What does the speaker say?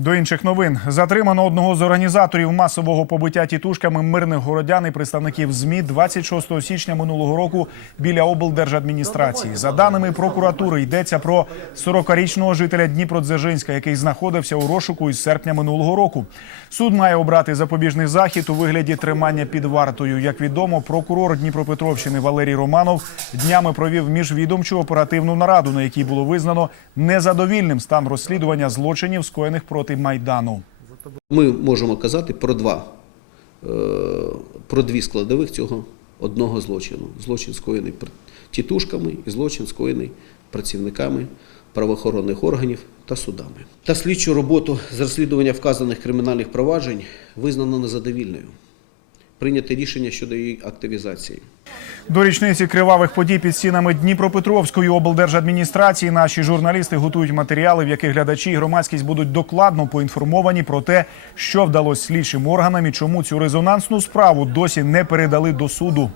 До інших новин затримано одного з організаторів масового побиття тітушками мирних городян і представників змі 26 січня минулого року біля облдержадміністрації. За даними прокуратури, йдеться про 40-річного жителя Дніпродзержинська, який знаходився у розшуку із серпня минулого року. Суд має обрати запобіжний захід у вигляді тримання під вартою. Як відомо, прокурор Дніпропетровщини Валерій Романов днями провів міжвідомчу оперативну нараду, на якій було визнано незадовільним стан розслідування злочинів, скоєних проти майдану. Ми можемо казати про два, е, про дві складових цього одного злочину. Злочин скоєний тітушками і злочин скоєний працівниками правоохоронних органів та судами. Та слідчу роботу з розслідування вказаних кримінальних проваджень визнано незадовільною. Прийняте рішення щодо її активізації. До річниці кривавих подій під стінами Дніпропетровської облдержадміністрації наші журналісти готують матеріали, в яких глядачі і громадськість будуть докладно поінформовані про те, що вдалося слідчим органам і чому цю резонансну справу досі не передали до суду.